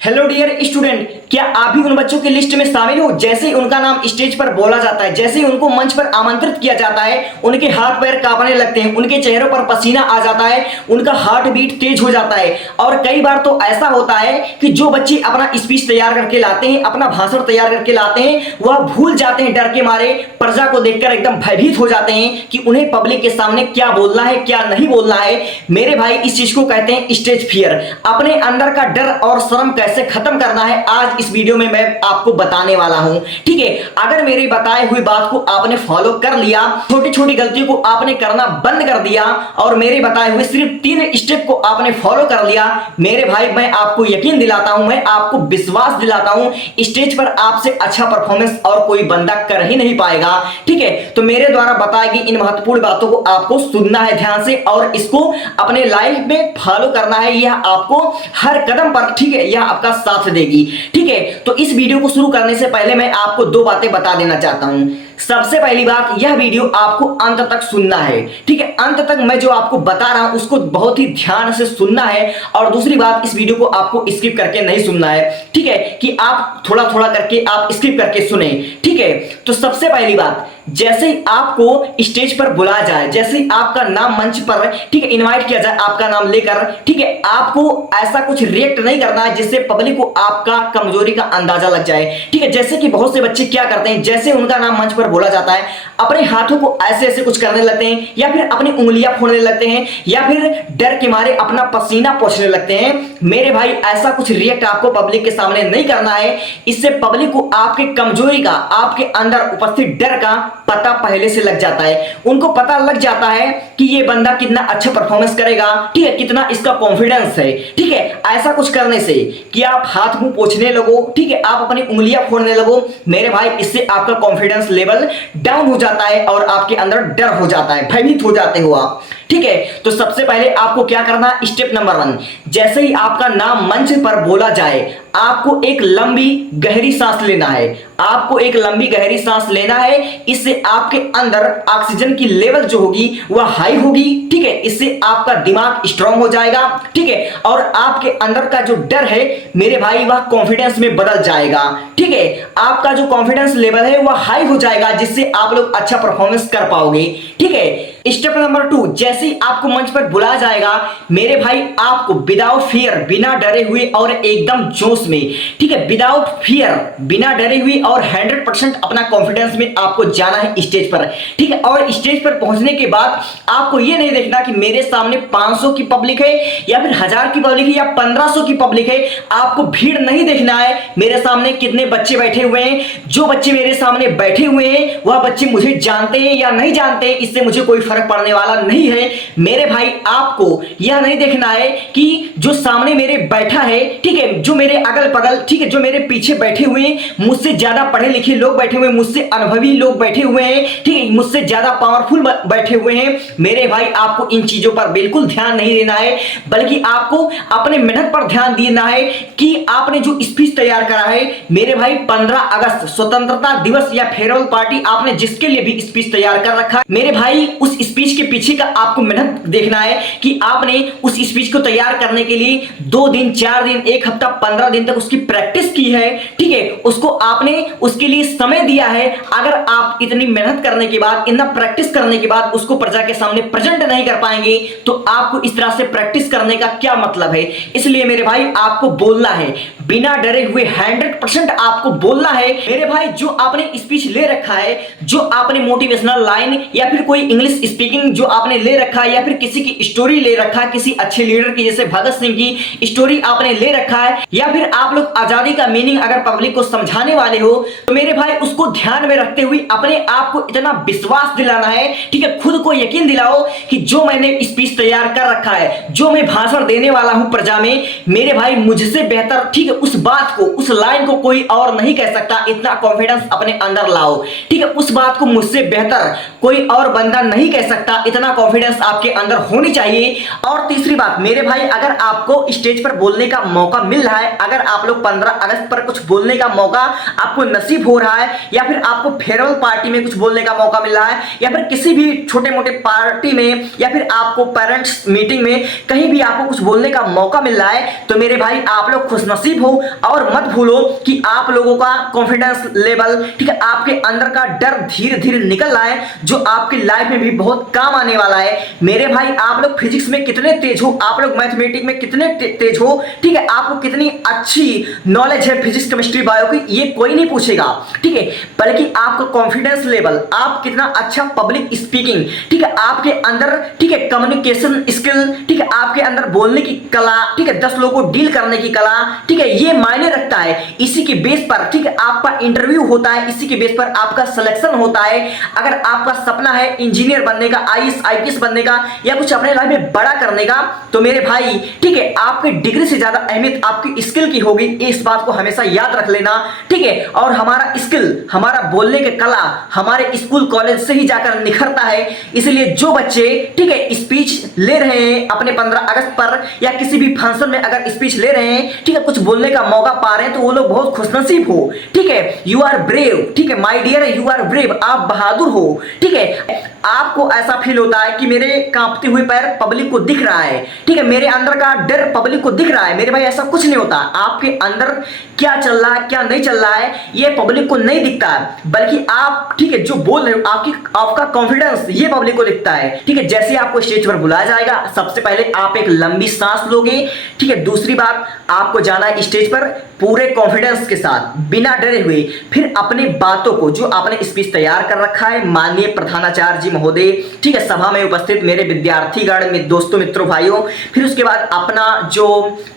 Hello dear student, क्या आप भी उन बच्चों की लिस्ट में शामिल हो जैसे ही उनका नाम स्टेज पर बोला जाता है, जैसे ही उनको मंच पर आमंत्रित किया जाता है, उनके हाथ पैर कांपने लगते हैं, उनके चेहरों पर पसीना आ जाता है, उनका हार्ट बीट तेज हो जाता है। और कई बार तो ऐसा होता है कि जो बच्चे अपना स्पीच तैयार करके लाते हैं, अपना भाषण तैयार करके लाते हैं, वह भूल जाते हैं, डर के मारे प्रजा को देखकर एकदम भयभीत हो जाते हैं कि उन्हें पब्लिक के सामने क्या बोलना है, क्या नहीं बोलना है। मेरे भाई, इस चीज को कहते हैं स्टेज फियर। अपने अंदर का डर और शर्म कैसे खत्म करना है, आज इस वीडियो में मैं आपको बताने वाला हूं। ठीक है, अगर मेरी बताई हुई बात को आपने फॉलो कर लिया, छोटी छोटी गलतियों को आपने करना बंद कर दिया और मेरे बताए हुए सिर्फ 3 स्टेप को आपने फॉलो कर लिया, मेरे भाई मैं आपको यकीन दिलाता हूं, मैं आपको विश्वास दिलाता हूं, स्टेज पर आपसे अच्छा परफॉर्मेंस और कोई बंदा कर ही नहीं पाएगा। ठीक है, तो मेरे द्वारा बताई गई इन महत्वपूर्ण बातों को आपको सुनना है ध्यान से और इसको अपने लाइफ में फॉलो करना है। यह आपको हर कदम पर, ठीक है, यह आपका साथ देगी। ठीक है, तो इस वीडियो को शुरू करने से पहले मैं आपको 2 बातें बता देना चाहता हूं। सबसे पहली बात, यह वीडियो आपको अंत तक सुनना है। ठीक है, अंत तक मैं जो आपको बता रहा हूं उसको बहुत ही ध्यान से सुनना है। और दूसरी बात, इस वीडियो को आपको स्किप करके नहीं सुनना है। ठीक है, कि आप थोड़ा थोड़ा करके आप स्किप करके सुने। ठीक है, तो सबसे पहली बात, जैसे ही आपको स्टेज पर बुलाया जाए, जैसे ही आपका नाम मंच पर, ठीक है, इनवाइट किया जाए आपका नाम लेकर, ठीक है, आपको ऐसा कुछ रिएक्ट नहीं करना है जिससे पब्लिक को आपका कमजोरी का अंदाजा लग जाए। ठीक है, जैसे कि बहुत से बच्चे क्या करते हैं, जैसे उनका नाम मंच पर बोला जाता है अपने हाथों को ऐसे ऐसे कुछ करने लगते हैं, या फिर अपनी उंगलियां फोड़ने लगते हैं, या फिर डर के मारे अपना पसीना पोंछने लगते हैं। मेरे भाई, ऐसा कुछ रिएक्ट आपको पब्लिक के सामने नहीं करना है। इससे पब्लिक को आपके कमजोरी का, आपके अंदर उपस्थित डर का पता पहले से लग जाता है। उनको पता लग जाता है कि ये बंदा कितना अच्छा परफॉर्मेंस करेगा, ठीक है, कितना इसका कॉन्फिडेंस है। ठीक है, ऐसा कुछ करने से कि आप हाथ मुंह पोंछने लगो, ठीक है, आप अपनी उंगलियां फोड़ने लगो, मेरे भाई, इससे आपका कॉन्फिडेंस लेवल डाउन हो जाता है और आपके अंदर डर हो जाता है, भयभीत हो जाते हो आप। ठीक है, तो सबसे पहले आपको क्या करना है, स्टेप नंबर 1, जैसे ही आपका नाम मंच पर बोला जाए, आपको एक लंबी गहरी सांस लेना है। आपको एक लंबी गहरी सांस लेना है। इससे आपके अंदर ऑक्सीजन की लेवल जो होगी वह हाई होगी। ठीक है, इससे आपका दिमाग स्ट्रांग हो जाएगा। ठीक है, और आपके अंदर का जो डर है मेरे भाई, वह कॉन्फिडेंस में बदल जाएगा। ठीक है, आपका जो कॉन्फिडेंस लेवल है वह हाई हो जाएगा, जिससे आप लोग अच्छा परफॉर्मेंस कर पाओगे। ठीक है, स्टेप नंबर 2, जैसे ही आपको मंच पर बुलाया जाएगा मेरे भाई, आपको विदाउट फियर, बिना डरे हुए और एकदम जोश में, ठीक है, विदाउट फियर, बिना डरे हुए और 100% अपना कॉन्फिडेंस में आपको जाना है स्टेज पर। ठीक है, और स्टेज पर पहुंचने के बाद आपको यह नहीं देखना कि मेरे सामने 500 की पब्लिक है या फिर 1000 की पब्लिक है या 1500 की पब्लिक है। आपको भीड़ नहीं देखना है, मेरे सामने कितने बच्चे बैठे हुए हैं। जो बच्चे मेरे सामने बैठे हुए हैं वह बच्चे मुझे जानते हैं या नहीं जानते, इससे मुझे कोई फर्क पड़ने वाला नहीं है। मेरे भाई, आपको यह नहीं देखना है कि जो सामने मेरे बैठा है, ठीक है, जो मेरे अगल बगल, ठीक है, जो मेरे पीछे बैठे हुए हैं, मुझसे ज्यादा पढ़े लिखे लोग बैठे हुए हैं, मुझसे अनुभवी लोग बैठे हुए हैं, ठीक है, मुझसे ज्यादा पावरफुल बैठे हुए हैं। मेरे भाई, आपको इन चीजों पर बिल्कुल ध्यान नहीं देना है, बल्कि आपको अपने मेहनत पर ध्यान देना है कि आपने जो स्पीच तैयार करा है मेरे भाई, 15 अगस्त स्वतंत्रता दिवस या फेयरवेल पार्टी, आपने जिसके लिए भी स्पीच तैयार कर रखा है, मेरे भाई, उस स्पीच के पीछे का आपको मेहनत देखना है कि आपने उस स्पीच को तैयार करने के लिए 2 दिन, 4 दिन, 1 हफ्ता, 15 दिन तक उसकी प्रैक्टिस की है। ठीक है, उसको आपने उसके लिए समय दिया है। अगर आप इतनी मेहनत करने के बाद, इतना प्रैक्टिस करने के बाद उसको प्रजा के सामने प्रेजेंट नहीं कर पाएंगे तो आपको इस तरह से प्रैक्टिस करने का क्या मतलब है। इसलिए मेरे भाई, आपको बोलना है बिना डरे हुए, 100% आपको बोलना है। मेरे भाई, जो आपने स्पीच ले रखा है, जो आपने मोटिवेशनल लाइन या फिर कोई इंग्लिश स्पीकिंग जो आपने ले रखा है, या फिर किसी की स्टोरी ले रखा है, किसी अच्छे लीडर की, जैसे भगत सिंह की स्टोरी आपने ले रखा है, या फिर आप लोग आजादी का मीनिंग अगर पब्लिक को समझाने वाले हो तो मेरे भाई, उसको ध्यान में रखते हुए अपने आप को इतना विश्वास दिलाना है, ठीक है, खुद को यकीन दिलाओ कि जो मैंने स्पीच तैयार कर रखा है, जो मैं भाषण देने वाला हूं प्रजा में, मेरे भाई, मुझसे बेहतर, ठीक है, उस बात को, उस लाइन को कोई और नहीं कह सकता। इतना कॉन्फिडेंस अपने अंदर लाओ। ठीक है, उस बात को मुझसे बेहतर कोई और बंदा नहीं कह सकता, इतना कॉन्फिडेंस आपके अंदर होनी चाहिए। और तीसरी बात मेरे भाई, अगर आपको स्टेज पर बोलने का मौका मिल रहा है, अगर आप लोग 15 अगस्त पर कुछ बोलने का मौका आपको नसीब हो रहा है, या फिर आपको फेयरवेल पार्टी में कुछ बोलने का मौका मिल रहा है, या फिर किसी भी छोटे मोटे पार्टी में, या फिर आपको पेरेंट्स मीटिंग में, कहीं भी आपको कुछ बोलने का मौका मिल रहा है, तो मेरे भाई, आप लोग खुशनसीब हो। और मत भूलो कि आप लोगों का कॉन्फिडेंस लेवल, ठीक है, आपके अंदर का डर धीरे धीरे निकल रहा है, जो आपकी लाइफ में भी बहुत काम आने वाला है। मेरे भाई, आप लोग फिजिक्स में कितने तेज हो, आप लोग मैथमेटिक्स में कितने तेज हो, ठीक है, आपको कितनी अच्छी नॉलेज है फिजिक्स केमिस्ट्री बायो की, ये कोई नहीं पूछेगा, ठीक है, बल्कि आपका कॉन्फिडेंस लेवल, आप कितना अच्छा पब्लिक स्पीकिंग, ठीक है, आपके अंदर, ठीक है, कम्युनिकेशन स्किल, ठीक है, आपके अंदर बोलने की कला, ठीक है, 10 लोगों को डील करने की कला, ठीक है, ये मायने रखता है। इसी के बेस पर, ठीक है, आपका इंटरव्यू होता है, इसी के बेस पर आपका सिलेक्शन होता है। अगर आपका सपना है इंजीनियर बनने का, आईएएस आईपीएस बनने का, या कुछ अपने लाइफ में बड़ा करने का, तो मेरे भाई, ठीक है, आपकी डिग्री से ज्यादा अहमियत आपकी स्किल की होगी, इस बात को हमेशा याद रख लेना, ठीक है। और हमारा स्किल, हमारा बोलने की कला हमारे स्कूल कॉलेज से ही जाकर निखरता है। इसलिए जो बच्चे, ठीक है, स्पीच ले रहे हैं अपने 15 अगस्त पर या किसी भी फंक्शन में अगर स्पीच ले रहे हैं, ठीक है, कुछ बोलने का मौका पा रहे हैं, तो वो लोग बहुत खुशनसीब हो, ठीक है। यू आर ब्रेव, ठीक है my dear, you are brave, आप बहादुर हो, ठीक है। आपको ऐसा फील होता है कि मेरे कांपते हुए पैर पब्लिक को दिख रहा है, ठीक है, मेरे अंदर का डर पब्लिक को दिख रहा है। मेरे भाई, ऐसा कुछ नहीं होता। आपके अंदर क्या चल रहा है, क्या नहीं चल रहा है, ये पब्लिक को नहीं दिखता है, बल्कि आप, ठीक है, जो बोल रहे हो, आपका कॉन्फिडेंस, ये पब्लिक को दिखता है, ठीक है। जैसे आपको स्टेज पर बुलाया जाएगा, सबसे पहले आप एक लंबी सांस लोगे, ठीक है। दूसरी बात, आपको जाना है स्टेज पर पूरे कॉन्फिडेंस के साथ, बिना डरे हुए, फिर अपनी बातों को, जो आपने स्पीच तैयार कर रखा है, माननीय प्रधानाचार्य जी महोदय, ठीक है, सभा में उपस्थित मेरे विद्यार्थीगण, दोस्तों, मित्रों, भाइयों, फिर उसके बाद अपना जो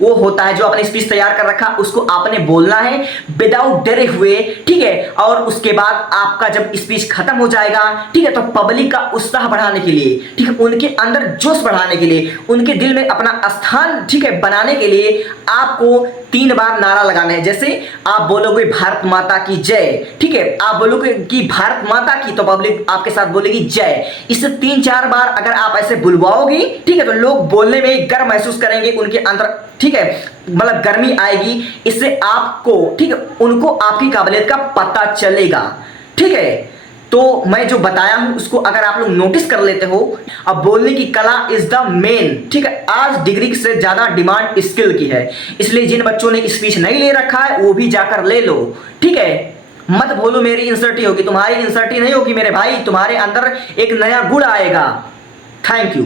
वो होता है, जो आपने स्पीच तैयार कर रखा, उसको आपने बोलना है विदाउट डरे हुए, ठीक है। और उसके बाद आपका जब स्पीच खत्म हो जाएगा, ठीक है, तो पब्लिक का उत्साह बढ़ाने के लिए, ठीक है, उनके अंदर जोश बढ़ाने के लिए, उनके दिल में अपना स्थान, ठीक है, बनाने के लिए आपको 3 बार नारा लगाना है। जैसे आप बोलोगे भारत माता की जय, ठीक है, आप बोलोगे कि भारत माता की, तो पब्लिक आपके साथ बोलेगी जय। इससे 3-4 बार अगर आप ऐसे बुलवाओगे, ठीक है, तो लोग बोलने में गर्व महसूस करेंगे उनके अंदर, ठीक है, मतलब गर्मी आएगी। इससे आपको, ठीक है, उनको आपकी काबिलियत का पता चलेगा, ठीक है। तो मैं जो बताया हूं उसको अगर आप लोग नोटिस कर लेते हो, अब बोलने की कला इज द मेन, ठीक है, आज डिग्री से ज्यादा डिमांड स्किल की है। इसलिए जिन बच्चों ने स्पीच नहीं ले रखा है, वो भी जाकर ले लो, ठीक है। मत बोलो मेरी इंसर्टी होगी, तुम्हारी इंसर्टी नहीं होगी मेरे भाई, तुम्हारे अंदर एक नया गुण आएगा। Thank you.